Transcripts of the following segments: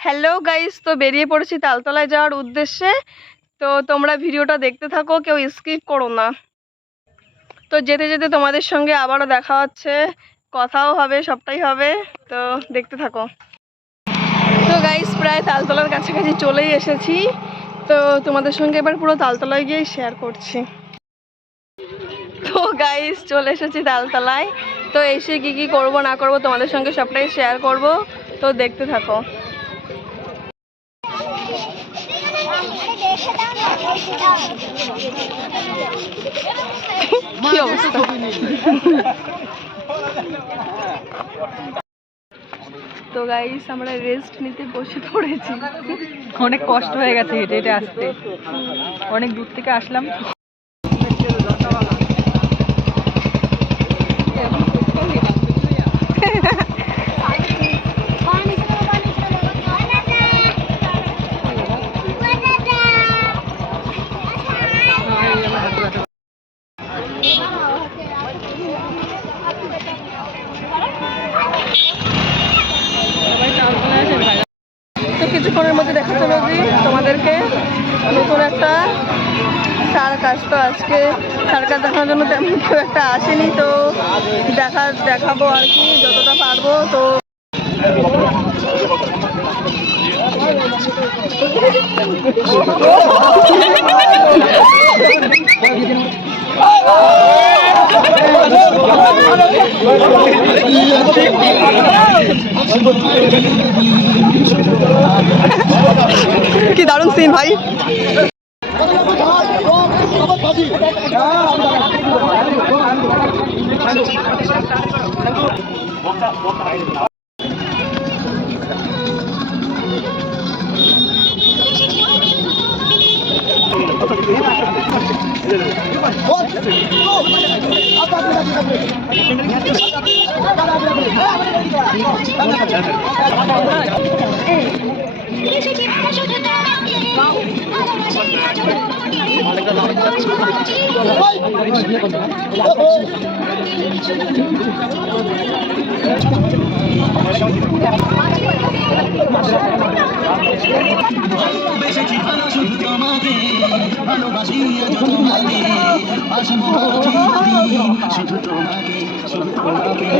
Hello guys তো বেরিয়ে পড়েছি তালতলায় যাওয়ার উদ্দেশ্যে। তো তোমরা ভিডিওটা দেখতে থাকো, কেউ স্কিপ করো না। তো যেতে যেতে তোমাদের সঙ্গে আবারও দেখা হচ্ছে। কথাও হবে, সবটাই হবে। তো দেখতে থাকো। তো গাইস প্রায় তালতলার কাছাকাছি চলেই এসেছি। তো তোমাদের সঙ্গে এবার পুরো তালতলায় গিয়েই শেয়ার করছি। তো গাইস চলে এসেছি তালতলায়। তো এসে কি কি করব, না করব তোমাদের সঙ্গে সবটাই শেয়ার করব। তো দেখতে থাকো। কি অবস্থা? তো গাইস আমরা রেস্ট নিতে বসে পড়েছি। অনেক কষ্ট হয়ে গেছে হেঁটে হেঁটে আসতে। অনেক দূর থেকে আসলাম। কিছুক্ষণের মধ্যে দেখা চলো যে তোমাদেরকে নতুন একটা সার্কাস তো আজকে। সার্কাস দেখানোর জন্য তেমন কেউ একটা আসেনি, তো দেখা, দেখাবো আর কি, যতটা পারব, তো দারুণ সিন ভাই। বেশি ভালো শুধু তোমাকে ভালোবাসি তোমাকে আসব শুধু তোমাকে শুধু তোমাকে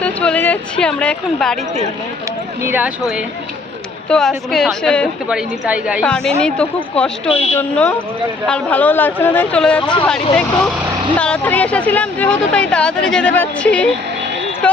তো চলে যাচ্ছি আমরা এখন বাড়িতে নিরাশ হয়ে। তো আজকে এসে পারিনি তাই গাই পারিনি তো খুব কষ্ট ওই জন্য। আর ভালো লাগছে না তাই চলে যাচ্ছি বাড়িতে। একটু তাড়াতাড়ি এসেছিলাম যেহেতু তাই তাড়াতাড়ি যেতে পারছি। তো